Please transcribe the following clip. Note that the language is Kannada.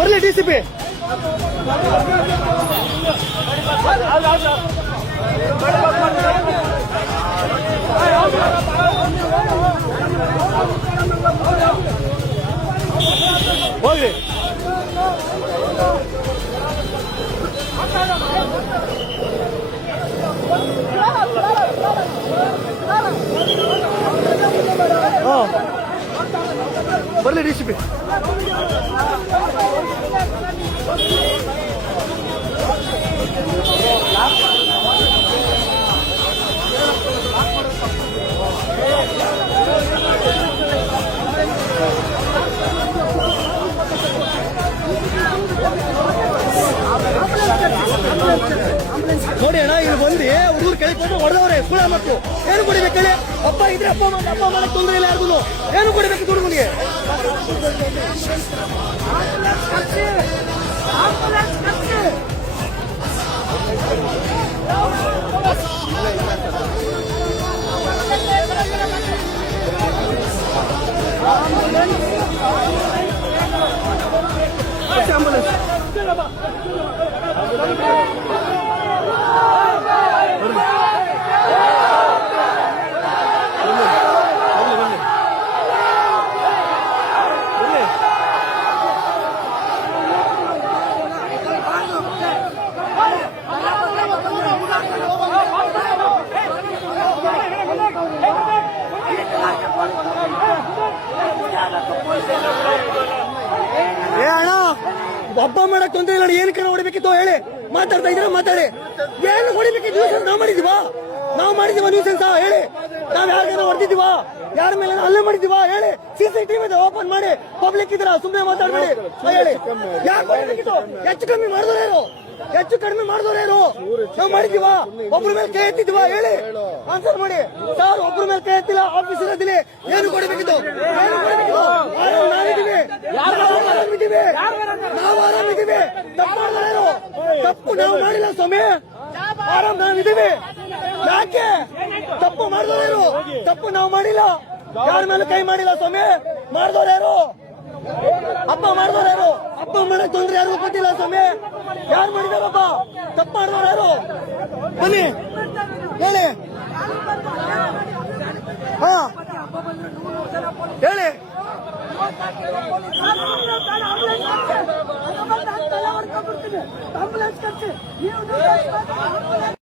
ಬರ್ಲಿ ಡಿಸಿಪಿ. ಹೋಗ್ರಿ. ಬರ್ಲಿ ಡಿಸಿಪಿ. ನೋಡಿ ಅಣ್ಣ, ಇಲ್ಲಿ ಬಂದು ಹುಡುಗರು ಕೆಳಗೆ ಹೊಡೆದವ್ರೆ ಸುಳ್ಳ ಮಕ್ಕಳು. ಏನು ಕುಡಿಬೇಕು ಹೇಳಿ? ಅಪ್ಪ ಇದ್ರೆ ಅಪ್ಪ ಮಾಡಕ್ ತೊಂದರೆ ಇಲ್ಲ ಯಾರಿಗೂ. ಏನು ಕುಡಿಬೇಕು ಹುಡುಗನಿಗೆ? ಏ ಅಣ್ಣ, ಹಬ್ಬ ಮಾಡಕ್ ತೊಂದ್ರೆ ಇಲ್ಲ. ಏನ್ ಕಣ ಹೊಡಿಬೇಕಿತ್ತು ಹೇಳಿ? ಮಾತಾಡ್ತಾ ಇದ್ರೆ ಮಾತಾಡಿ. ಏನು ಹೊಡಿಬೇಕಿತ್ತು? ನಾವು ಮಾಡಿದೀವಾ? ನ್ಯೂಸೆನ್ಸ್ ಹೇಳಿ? ನಾವ್ ಯಾರಿಗಾನ ಹೊಡೆದಿದೀವಾ? ಯಾರ ಮೇಲೆ ಹಲ್ಲೆ ಮಾಡಿದೀವಾ ಹೇಳಿ? CCTV ಓಪನ್ ಮಾಡಿ. ಪಬ್ಲಿಕ್ ಇದ್ರ ಸುಮ್ಮನೆ ಮಾತಾಡ್ಬೇಡಿ ಹೇಳಿ. ಯಾಕೆ ಹೊಡಿಬೇಕಿತ್ತು? ಹೆಚ್ಚು ಕಮ್ಮಿ ಮಾಡಿದವ್ರು ನಾವು ಮಾಡಿದೀವಾ? ಒಬ್ರ ಮೇಲೆ ಕೈ ಎತ್ತಿದ್ವಾ ಹೇಳಿ? ಆನ್ಸರ್ ಮಾಡಿ ಸರ್. ಒಬ್ರ ಮೇಲೆ ಕೈ ಎತ್ತಿಲ್ಲ, ಆಫೀಸ್ ಇರೋದಿಲ್ಲ. ಏನು ಕೊಡಬೇಕಿತ್ತು? ನಾವು ಆರಾಮಿದ್ದೀವಿ. ತಪ್ಪು ನಾವು ಮಾಡಿಲ್ಲ ಸ್ವಾಮಿ. ನಾವಿದ್ದೀವಿ. ಯಾಕೆ ತಪ್ಪು ಮಾಡಿದವ್ರು? ತಪ್ಪು ನಾವು ಮಾಡಿಲ್ಲ. ಯಾರ ಮೇಲೆ ಕೈ ಮಾಡಿಲ್ಲ ಸ್ವಾಮಿ. ಮಾಡಿದವ್ರು ಯಾರು? ಹಬ್ಬ ಮಾಡಿದವ್ರು ಯಾರು? ಹಬ್ಬ ಮಾಡಕ್ ತೊಂದ್ರೆ ಯಾರಿಗೂ ಗೊತ್ತಿಲ್ಲ ಸ್ವಾಮಿ. ಯಾರು ಮಾಡಿದಾರಪ್ಪ? ತಪ್ಪು ಮಾಡಿದವ್ರು ಯಾರು? ಬನ್ನಿ ಹೇಳಿ. ಹಾ ಹೇಳಿ.